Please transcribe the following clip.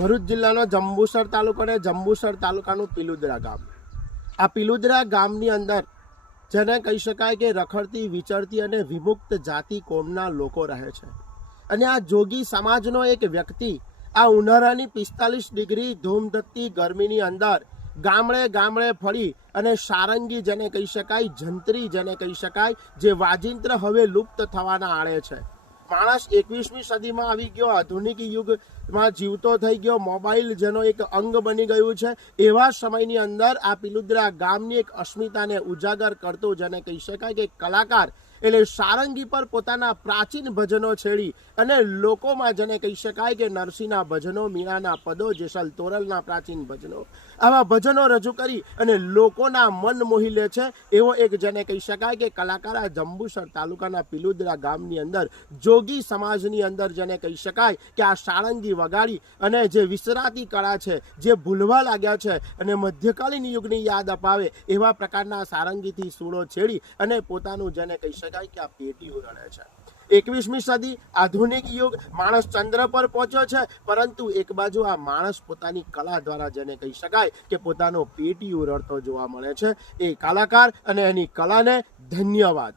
ભરૂચ જિલ્લાનો જંબુસર તાલુકો અને જંબુસર તાલુકાનું પિલુદરા ગામ. આ પિલુદરા ગામની અંદર જેને કહી શકાય કે રખડતી, વિચરતી અને વિમુક્ત જાતિ કોમના લોકો રહે છે. અને આ જોગી સમાજનો એક વ્યક્તિ આ ઉનાળાની પિસ્તાલીસ ડિગ્રી ધૂમધત્તી ગરમીની અંદર ગામડે ગામડે ફરી અને સારંગી જેને કહી શકાય, જંત્રી જેને કહી શકાય, જે વાજિંત્ર હવે લુપ્ત થવાના આળે છે. માણસ એકવીસમી સદીમાં આવી ગયો, આધુનિક યુગમાં જીવતો થઈ ગયો, મોબાઈલ જેનો એક અંગ બની ગયું છે. એવા સમયની અંદર આ પિલુદ્રા ગામની એક અસ્મિતાને ઉજાગર કરતો, જેને કહી શકાય કે કલાકાર એટલે સારંગી પર પોતાના પ્રાચીન ભજનો છેડી અને લોકોમાં જેને કહી શકાય કે નરસિંહના ભજનો, મીણાના પદો, જેસલ તોરલના પ્રાચીન ભજનો, આવા ભજનો રજૂ કરી અને લોકોના મન મોહી લે છે. એવો એક જેને કહી શકાય કે કલાકાર જંબુસર તાલુકાના પિલુદરા ગામની અંદર, જોગી સમાજની અંદર જેને કહી શકાય કે આ સારંગી વગાડી અને જે વિસરાતી કળા છે, જે ભૂલવા લાગ્યા છે અને મધ્યકાલીન યુગની યાદ અપાવે એવા પ્રકારના સારંગીથી સૂળો છેડી અને પોતાનું જેને કહી શકાય કે આ પેટી રડે છે. એકવીસમી સદી આધુનિક યુગ, માણસ ચંદ્ર પર પહોંચ્યો છે, પરંતુ એક બાજુ આ માણસ પોતાની કલા દ્વારા જેને કહી શકાય કે પોતાનો પેટી રડતો જોવા મળે છે. એ કલાકાર અને એની કલાને ધન્યવાદ.